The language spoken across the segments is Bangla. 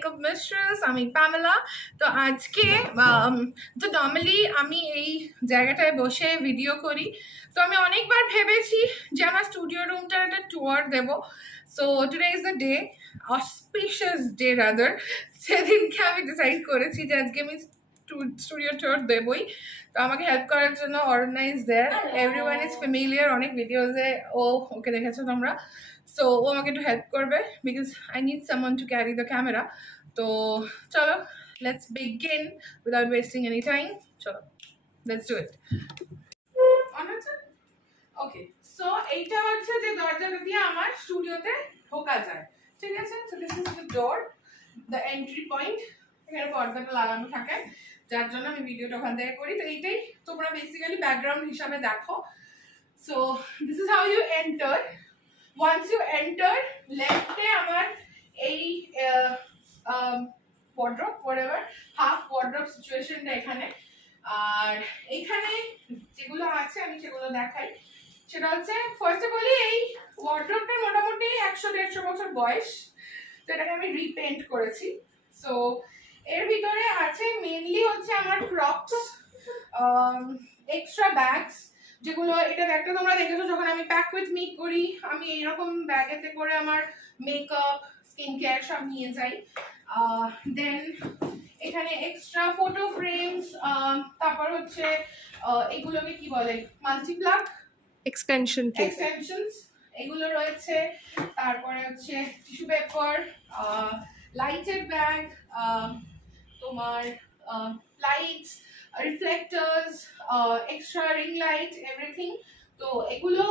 মেকআপ মিস্ট্রেস, আমি প্যামেলা। তো আজকে তো নর্মালি আমি এই জায়গাটায় বসে ভিডিও করি, তো আমি অনেকবার ভেবেছি যে আমার স্টুডিও রুমটার একটা ট্যুর দেব। So today is the day, auspicious day rather, সেদিনকে আমি ডিসাইড করেছি যে আজকে আমি স্টুডিও ট্যুর দেবই। তো আমাকে হেল্প করার জন্য Aruna is there, everyone is familiar, অনেক ভিডিওসে ওকে দেখেছো তোমরা। সো ও আমাকে একটু হেল্প করবে because I need someone to carry the camera. তো চলো, let's begin without wasting any time. চলো, let's do it. Okay, so এইটা হচ্ছে যে দরজাটা দিয়ে আমার স্টুডিওতে ঢোকা যায়, ঠিক আছে? So this is the door, the entry point. এখানে পর্দাটা লাগানো থাকে, যার জন্য আমি ভিডিওটা ওখান থেকে করি। তো এইটাই তোমরা বেসিক্যালি ব্যাকগ্রাউন্ড হিসাবে দেখো। So this is how you enter. Once you enter, লেফটে আমার এই ওয়ার্ড্রপ, হোয়াটএভার, হাফ ওয়ার্ড্রপ সিচুয়েশনটা এখানে। আর এখানে যেগুলো আছে আমি সেগুলো দেখাই। সেটা হচ্ছে ফার্স্ট অফ অল এই ওয়ার্ড্রপটার মোটামুটি 100-150 বছর বয়স। তো এটাকে আমি রিপেন্ট করেছি। সো এর ভিতরে আছে মেইনলি হচ্ছে আমার ক্রপস, এক্সট্রা ব্যাগস, যেগুলো এটা ব্যাগটা তোমরা দেখেছো যখন আমি প্যাক উইথ মি করি, আমি এইরকম ব্যাগেতে করে আমার মেকআপ, স্কিন কেয়ার সব নিয়ে যাই। দেন এখানে এক্সট্রা ফটো ফ্রেমস, তারপর হচ্ছে এগুলোকে কি বলে, মাল্টিপ্লাগ এক্সটেনশনস, এগুলো রয়েছে। তারপরে হচ্ছে টিস্যু পেপার, লাইটের ব্যাগ, তোমার lights, reflectors, extra ring light, everything. তো এগুলো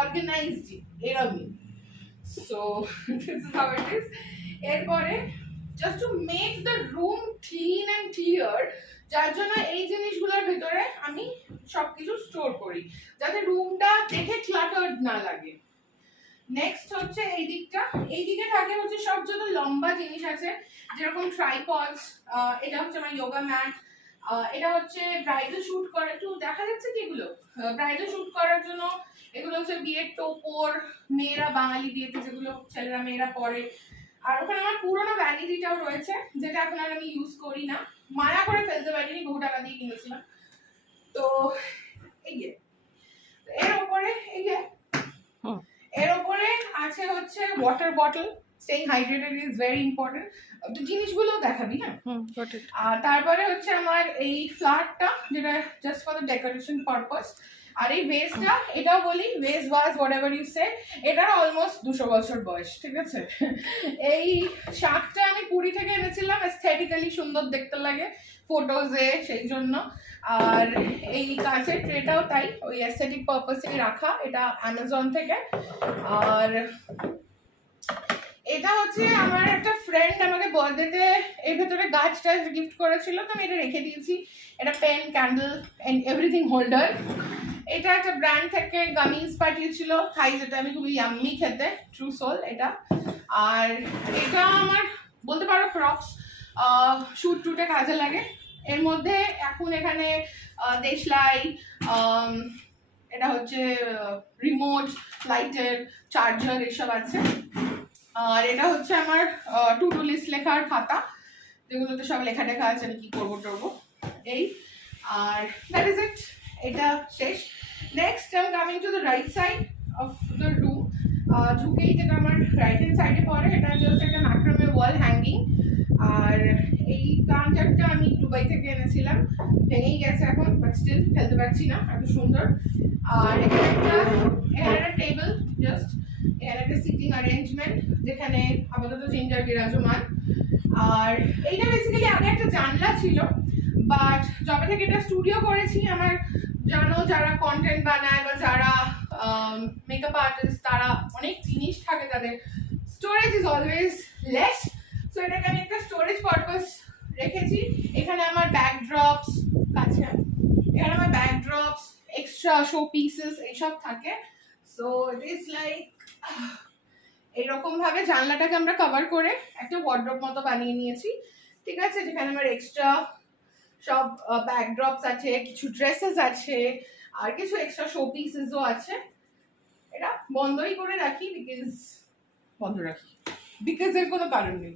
অর্গানাইজড এরকমই। So this is how it is. এরপরে just to make the room clean and clear, যার জন্য এই জিনিসগুলোর ভিতরে আমি সবকিছু স্টোর করি যাতে রুমটা দেখে ক্লাটার্ড না লাগে। নেক্সট হচ্ছে এই দিকটা, এই দিকে থাকে হচ্ছে সব যত লম্বা জিনিস আছে, যেরকম ট্রাইপডস, এটা হচ্ছে আমার যোগা ম্যাট, এটা হচ্ছে ব্রাইডাল শুট করার, একটু দেখা যাচ্ছে কি এগুলো ব্রাইডাল শুট করার জন্য। এগুলো হচ্ছে বিয়ের টোপর, মেয়েরা বাঙালি বিয়েতে যেগুলো ছেলেরা মেয়েরা পরে। আর ওখানে আমার পুরোনো ভ্যানিটিটাও রয়েছে, যেটা এখন আর আমি ইউজ করি না, মায়া করে ফেলতে পারিনি, বহু টাকা দিয়ে কিনেছিলাম। তো এই যে এর উপরে, এই যে এর উপরে আছে হচ্ছে water bottle. Staying hydrated is very important. তো জিনিসগুলো দেখাবি, হ্যাঁ। আর তারপরে হচ্ছে আমার এই ফ্লাওয়ারটা, যেটা just for the decoration purpose. আর এই ভেজটা, এটাও বলি vase was whatever you say, এটার অলমোস্ট 200 বছর বয়স, ঠিক আছে? এই শাকটা আমি পুরী থেকে এনেছিলাম, এস্থেটিক্যালি সুন্দর দেখতে লাগে ফটোজে, সেই জন্য। আর এই কাঁচের ট্রেটাও তাই, ওই এস্থেটিক পারপাসেই রাখা, এটা অ্যামাজন থেকে। আর এটা হচ্ছে আমার একটা ফ্রেন্ড আমাকে বার্থডেতে এর ভেতরে গাছ টাছ গিফট করেছিল, তো আমি এটা রেখে দিয়েছি। এটা pen, candle and everything holder. এটা একটা ব্র্যান্ড থেকে গামিজ পাঠিয়েছিল, খাই যেটা আমি খুবই ইয়াম্মি খেতে, ট্রু সোল এটা। আর এটা আমার বলতে পারো প্রপস, শুট টুটে কাজে লাগে। এর মধ্যে এখন এখানে দেশলাই, এটা হচ্ছে রিমোট, লাইটের চার্জার, এসব আছে। আর এটা হচ্ছে আমার টু ডু লিস্ট লেখার খাতা, যেগুলোতে সব লেখা টেখা আছে আমি কি করবো টরবো, এই। আর দ্যাট ইজ ইট, এটা শেষ। Next I am coming to the right side of the room. ঢুকেই যেটা আমার রাইট হ্যান্ড সাইডে পড়ে, এটা জাস্ট একটা ম্যাক্রামে ওয়াল হ্যাঙ্গিং। আর এই প্লান্টারটা আমি দুবাই থেকে এনেছিলাম, ভেঙেই গেছে এখন, বাট স্টিল ফেলতে পারছি না, এত সুন্দর। আর এখানে একটা টেবিল, জাস্ট এখানে একটা সিটিং অ্যারেঞ্জমেন্ট, যেখানে আপাতত জিঞ্জার বিরাজমান। আর এইটা বেসিক্যালি আগে একটা জানলা ছিল, বাট যবে থেকে এটা স্টুডিও করেছি, আমার জানো যারা কন্টেন্ট বানায় বা যারা মেকআপ আর্টিস্ট, তারা অনেক জিনিস থাকে, তাদের storage is always less. So এটাকে আমি একটা স্টোরেজ পারপাস রেখেছি। এখানে আমার ব্যাকড্রপস আছে, এখানে আমার ব্যাকড্রপস, এক্সট্রা শো পিসেস এইসব থাকে। সো ইট ইজ লাইক এইরকম ভাবে জানলাটাকে আমরা কভার করে একটা ওয়ার্ড্রপ মতো বানিয়ে নিয়েছি, ঠিক আছে? যেখানে আমার এক্সট্রা সব ব্যাকড্রপস আছে, কিছু ড্রেসেস আছে, আর কিছু এক্সট্রা শো পিসেসও আছে। এটা বন্ধই করে রাখি, বিকজ এর কোনো কারণ নেই।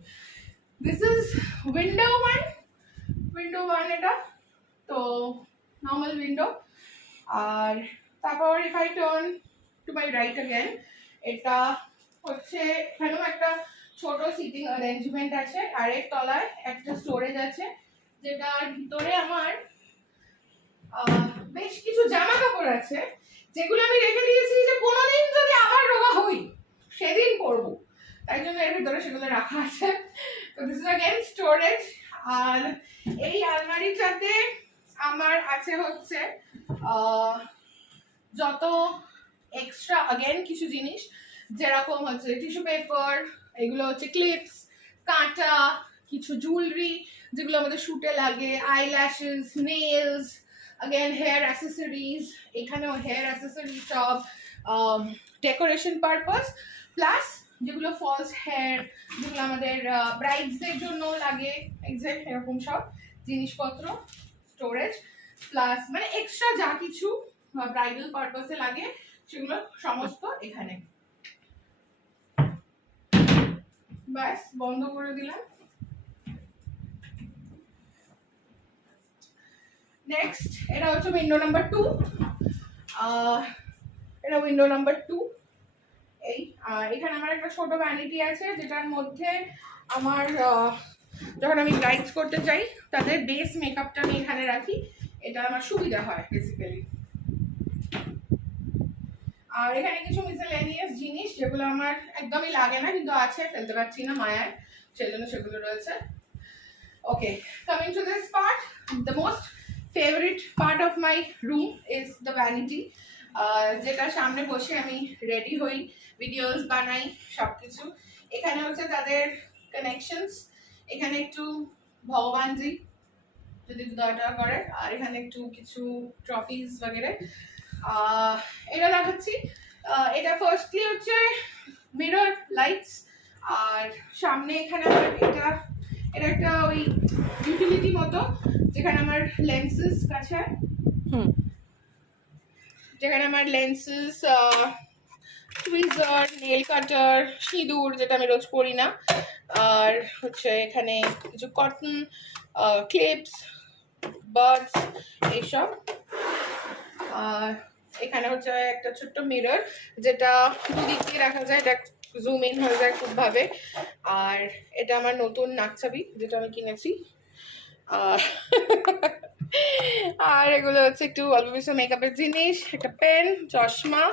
দিস ইজ উইন্ডো ওয়ান এটা, তো নর্মাল উইন্ডো। আর তারপর if I turn to my right again, এটা হচ্ছে এখানেও একটা ছোট সিটিং অ্যারেঞ্জমেন্ট আছে, আরেক তলায় একটা স্টোরেজ আছে, যেটার ভিতরে আমার বেশ কিছু জামা কাপড় আছে, যেগুলো আমি রেখে দিয়েছি যে কোনোদিন যদি আবার রোগা হই সেদিন পরবো, তাই জন্য এর ভিতরে সেগুলো রাখা আছে। তো দিস ইজ अगेन স্টোরেজ। আর এই আলমারিটাতে আমার আছে হচ্ছে যত এক্সট্রা अगेन কিছু জিনিস, যেরকম হচ্ছে টিস্যু পেপার, এগুলো হচ্ছে ক্লিপস, কাঁটা, কিছু জুয়েলারি যেগুলো আমাদের শুটে লাগে, eyelashes, nails, again hair accessories, এখানেও হেয়ার অ্যাসেসরিজ সব ডেকোরেশন পারপাস, প্লাস যেগুলো ফলস হেয়ার, যেগুলো আমাদের ব্রাইডসদের জন্য লাগে, এক্সাক্ট এরকম সব জিনিসপত্র স্টোরেজ, প্লাস মানে এক্সট্রা যা কিছু ব্রাইডাল পারপাসে লাগে সেগুলো সমস্ত এখানে। ব্যাস বন্ধ করে দিলাম। নেক্সট এটা হচ্ছে উইন্ডো নাম্বার 2। এটা উইন্ডো নাম্বার 2। এই এখানে আমার একটা ছোট ভ্যানিটি আছে, যেটার মধ্যে আমার যখন আমি ব্রাইডস করতে চাই তাদের বেস মেকআপটা আমি এখানে রাখি, এটা আমার সুবিধা হয় বেসিক্যালি। আর এখানে কিছু মিসেলেনিয়াস জিনিস যেগুলো আমার একদমই লাগে না, কিন্তু আছে, ফেলতে পারছি না মায়ায়, সেই জন্য সেগুলো রয়েছে। Okay, coming to this part, the most favourite part of my room is the vanity, যেটা সামনে বসে আমি রেডি হই, ভিডিওস বানাই, সব কিছু। এখানে হচ্ছে তাদের কানেকশনস, এখানে একটু ভগবানজি যদি দরকার করে, আর এখানে একটু কিছু ট্রফিজ বগেরে। এটা দেখাচ্ছি, এটা ফার্স্টলি হচ্ছে মিরর লাইটস, আর সামনে এখানে এটা একটা ওই ইউটিলিটি মতো, যেখানে আমার লেন্সেস কাছে, যেখানে আমার লেন্সেস, টুইজার, নেল কাটার, সিঁদুর যেটা আমি রোজ পরি না, আর হচ্ছে এখানে কিছু কটন ক্লিপস, বাডস, এইসব। আর এখানে হচ্ছে একটা ছোট্ট মিরর, যেটা দুদিক দিয়ে রাখা যায়, এটা জুম ইন হয়ে যায় খুব ভাবে। আর এটা আমার নতুন নাকছাবি, যেটা আমি কিনেছি। আর এগুলো হচ্ছে একটু অল্প কিছু মেকআপের জিনিস, একটা পেন, চশমা,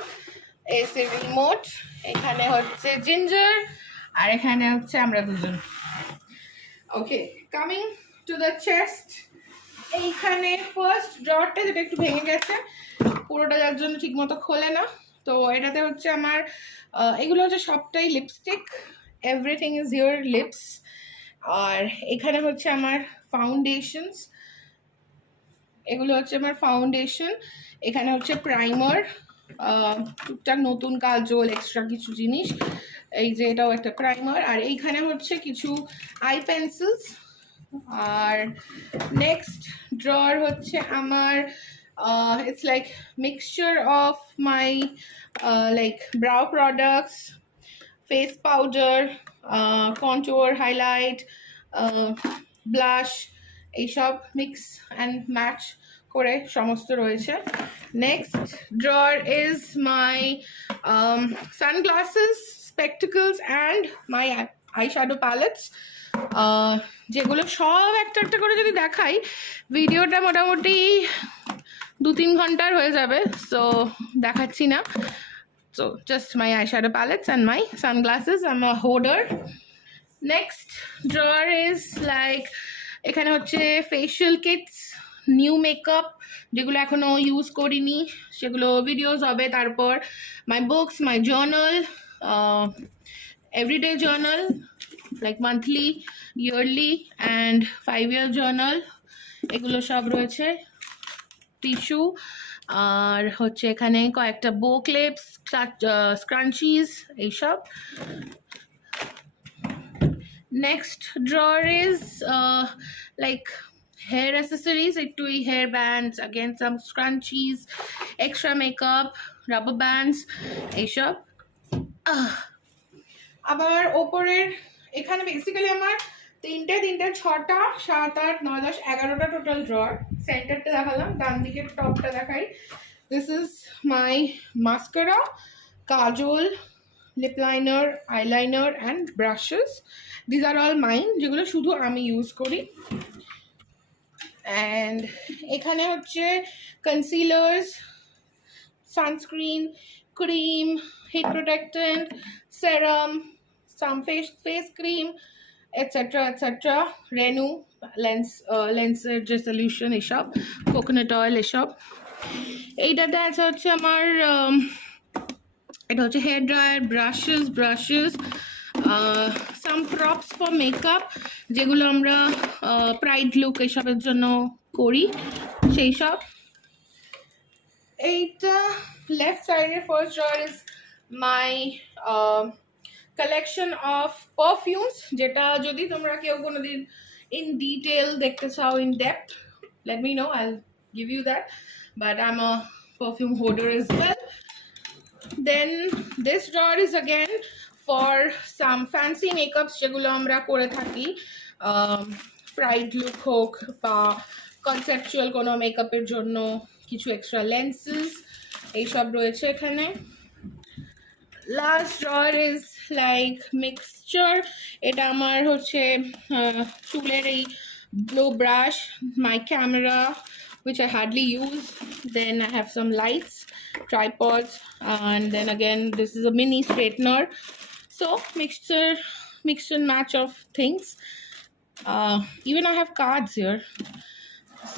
এসি রিমোট, এখানে হচ্ছে জিঞ্জার, আর এখানে হচ্ছে আমরা দুজন। ওকে, কামিং টু দ্য চেস্ট, এইখানে ফার্স্ট ড্রয়ারটা যেটা একটু ভেঙে গেছে, পুরোটা যার জন্য ঠিক মতো খোলে না, তো এটাতে হচ্ছে আমার এগুলো হচ্ছে সবটাই lipstick, everything is here lips. আর এখানে হচ্ছে আমার ফাউন্ডেশনস, এগুলো হচ্ছে আমার ফাউন্ডেশন, এখানে হচ্ছে প্রাইমার, টুকটাক নতুন কাজল, এক্সট্রা কিছু জিনিস, এই যে এটাও একটা প্রাইমার। আর এইখানে হচ্ছে কিছু আই পেন্সিলস। আর নেক্সট ড্রয়ার হচ্ছে আমার it's like mixture of my like brow products, face powder, contour, highlight, blush, এইসব মিক্স অ্যান্ড ম্যাচ করে সমস্ত রয়েছে। Next drawer is my sunglasses, spectacles and my eye shadow palettes, যেগুলো সব একটা একটা করে যদি দেখাই ভিডিওটা মোটামুটি 2-3 ঘন্টার হয়ে যাবে, সো দেখাচ্ছি না। So just my eyeshadow palettes and my sunglasses. I'm a hoarder. Next drawer is like এখানে হচ্ছে ফেশিয়াল কিটস, নিউ মেকআপ যেগুলো এখনো ইউজ করিনি সেগুলো ভিডিওস হবে। তারপর my books, my journal, everyday journal like monthly, yearly and 5-year journal, এগুলো সব রয়েছে। টিস্যু, আর হচ্ছে এখানে কয়েকটা বো ক্লিপস, স্ক্রাঞ্চিজ, এইসব। Next drawer is like hair accessories, একটু hair bands, again some scrunchies, extra makeup, rubber bands, এইসব। আবার ওপরের এখানে বেসিক্যালি আমার তিনটে 6টা 7 8 9 10 11টা টোটাল ড্রয়ার। সেন্টারটা দেখালাম, ডান দিকের টপটা দেখাই। This is my mascara, kajal, lip liner, eyeliner and brushes. These are all mine, যেগুলো শুধু আমি ইউজ করি। অ্যান্ড এখানে হচ্ছে concealers, sunscreen, cream, heat protectant, serum, some face cream, etcetera etcetera, ReNu লেন্সের যে সলিউশন, এসব কোকোনাট অয়েল, এসব। এইটাতে আছে হচ্ছে আমার এটা হচ্ছে hair dryer, brushes, some props for makeup, যেগুলো আমরা প্রাইড লুক এসবের জন্য করি, সেই সব। এইটা লেফট সাইডের first drawer is my collection of perfumes, যেটা যদি তোমরা কেউ কোনোদিন ইন ডিটেল দেখতে চাও, in depth, let me know, I'll give you that, but I'm a perfume hoarder as well. Then this drawer is again for some fancy makeups যেগুলো আমরা করে থাকি, প্রাইড লুক হোক বা কনসেপচুয়াল কোনো মেকআপের জন্য কিছু এক্সট্রা লেন্সেস এইসব রয়েছে এখানে। Last drawer is like mixture, এটা আমার হচ্ছে চুলের এই blow brush, my camera which I hardly use, then I have some lights, tripods, and then again this is a mini straightener. So mix and match of things. Even I have cards here.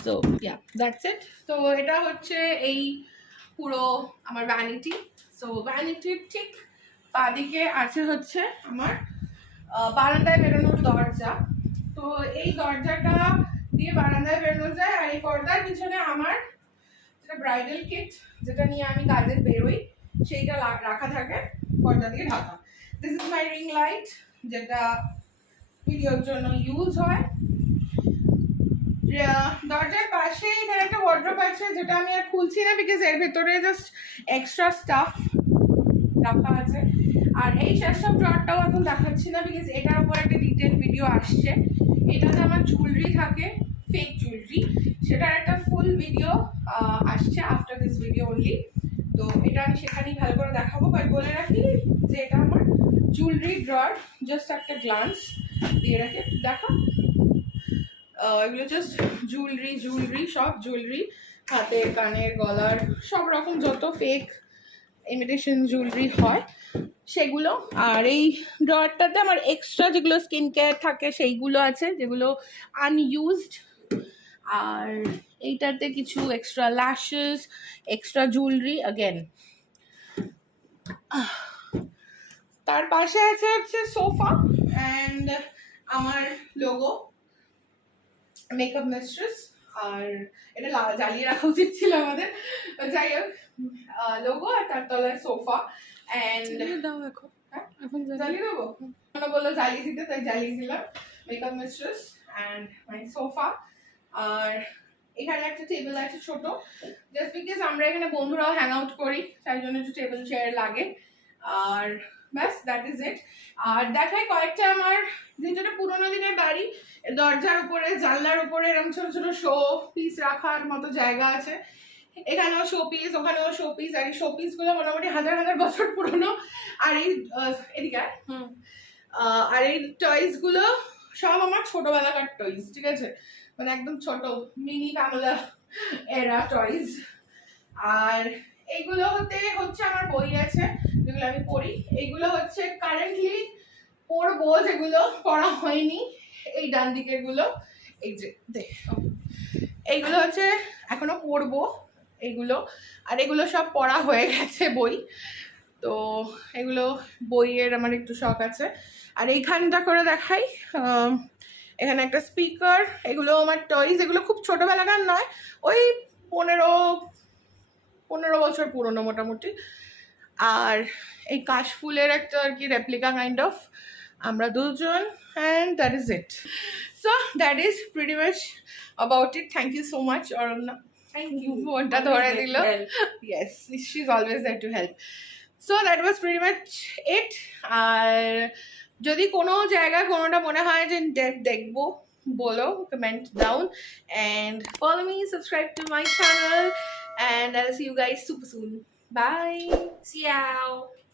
So yeah, that's it. So এটা হচ্ছে এই পুরো আমার ভ্যানিটি। সো ভ্যানিটির ঠিক বাদিকে আছে হচ্ছে আমার বারান্দায় বেরোনোর দরজা। তো এই দরজাটা দিয়ে বারান্দায় বেরোনো যায়, আর এই পর্দার পিছনে আমার যেটা ব্রাইডাল কিট, যেটা নিয়ে আমি কাজে বেরোই, সেইটা রাখা থাকে পর্দা দিয়ে Dhaka. This is my ring light, যেটা ভিডিওর জন্য ইউজ হয়। দরজার পাশে এখানে একটা ওয়ার্ড্রোব আছে, যেটা আমি আর খুলছি না বিকজ এর ভেতরে জাস্ট এক্সট্রা স্টাফ রাখা আছে। আর এই শেষসব ড্রয়ারটাও এখন দেখাচ্ছি না বিকজ এটার উপর একটা ডিটেল ভিডিও আসছে। এটাতে আমার জুয়েলারি থাকে, ফেক জুয়েলারি, সেটার একটা ফুল ভিডিও আসছে আফটার দিস ভিডিও অনলি। তো এটা আমি সেখানেই ভালো করে দেখাবো, বাট বলে রাখি যে এটা আমার জুয়েলারি ড্রয়ার। জাস্ট একটা গ্লান্স দিয়ে রাখি, দেখা এগুলো জাস্ট জুয়েলারি, সব জুয়েলারি, হাতে, কানের, গলার, সব রকম যত ফেক ইমিটেশন জুয়েলারি হয় সেগুলো। আর এই ড্রয়ারটাতে আমার এক্সট্রা যেগুলো স্কিন কেয়ার থাকে সেইগুলো আছে, যেগুলো আনইউজড। আর এইটাতে কিছু extra lashes, extra jewellery again. তার পাশে আছে হচ্ছে সোফা অ্যান্ড আমার লোগো, মেকআপ মিস্ট্রেস। আর এটা জ্বালিয়ে রাখা উচিত ছিল আমাদের, যাই হোক, লোগো আর তার তলায় সোফা। অ্যান্ড এখন জ্বালিয়ে দেবো, বললো জ্বালিয়ে দিতে, তাই জ্বালিয়ে দিলাম। Makeup mistress and my sofa. আর এখানে একটা টেবিল আছে ছোট, জাস্ট বিকজ আমরা এখানে বন্ধুরাও হ্যাং আউট করি, তাই জন্য একটু টেবিল চেয়ার লাগে। আর ব্যাস, দ্যাট ইজ ইট। আর দেখাই কয়েকটা আমার যেটা পুরোনো দিনের বাড়ি, দরজার উপরে, জানলার উপরে এরকম ছোট ছোট শো পিস রাখার মতো জায়গা আছে। এখানেও শো পিস, ওখানেও শো পিস। আর এই শো পিস গুলো মোটামুটি হাজার বছর পুরনো। আর এই এদিকে আর এই টয়েস গুলো সব আমার ছোটবেলাকার টয়েস, ঠিক আছে, মানে একদম ছোট মিনি প্যামেলা এরা টয়েস। আর এইগুলো হচ্ছে আমার বই আছে যেগুলো আমি পড়ি। এইগুলো হচ্ছে কারেন্টলি পড়বো, যেগুলো পড়া হয়নি। এই ডান দিকের গুলো, এই যে এইগুলো হচ্ছে এখনো পড়বো এইগুলো। আর এগুলো সব পড়া হয়ে গেছে বই, তো এগুলো বইয়ের আমার একটু শখ আছে। আর এইখানটা করে দেখাই, এখানে একটা স্পিকার, এগুলো আমার টয়েস। এগুলো খুব ছোটোবেলাকার নয়, ওই 15 বছর পুরনো মোটামুটি। আর এই কাশফুলের একটা আর কি রেপ্লিকা কাইন্ড অফ, আমরা দুজন। And that is it. So that is pretty much about it. Thank you so much Aranya, thank you, ফোনটা ধরে দিল। Yes, she is always there to help. So that was pretty much it. আর যদি কোনো জায়গা কোনোটা মনে হয় যে দেখবো বলো, comment down and follow me, subscribe to my channel, and I'll see you guys super soon. Bye. See you.